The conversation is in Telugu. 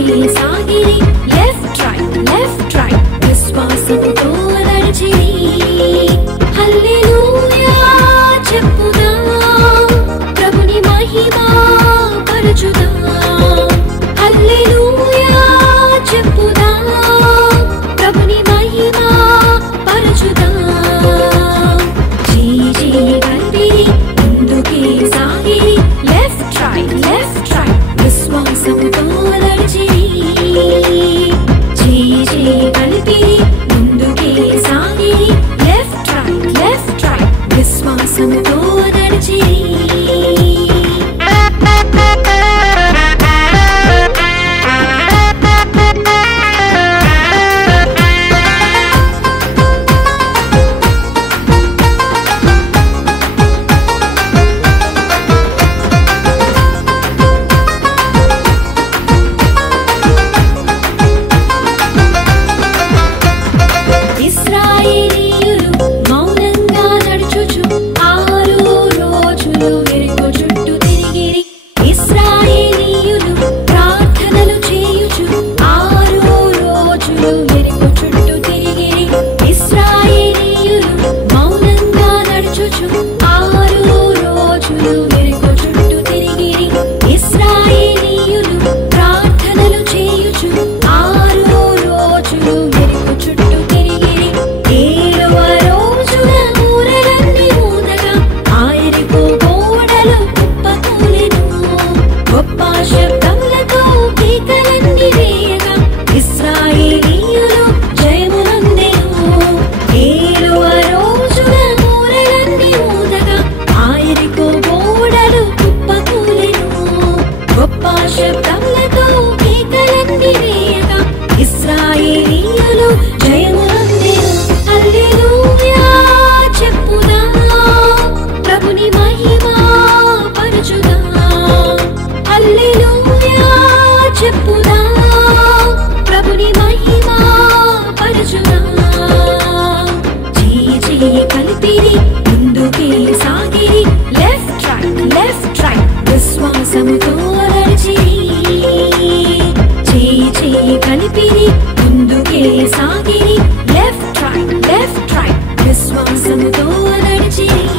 సాగిరి లెఫ్ట్ రైట్ విశ్వాసముతో నడిచిరి హల్లెలూయా చెప్పుదాం ప్రభుని మహిమ పరచుదాం హల్లెలూయా చెప్పుదాం ప్రభుని మహిమ పరచుదాం జీ కలిపిరి ముందుకే సాగిరి లెఫ్ట్ రైట్ విశ్వాసముతో నడిచిరి జీ కలిపిరి ముందుకే సాగిరి లెఫ్ట్ రైట్ విశ్వాసముతో నడిచిరి కలిపిరి ముందుకే సాగిరి లెఫ్ట్ రైట్ విశ్వాసముతో నడిచిరి జీ కలిపిరి ముందుకే సాగిరి లెఫ్ట్ రైట్ విశ్వాసముతో నడిచిరి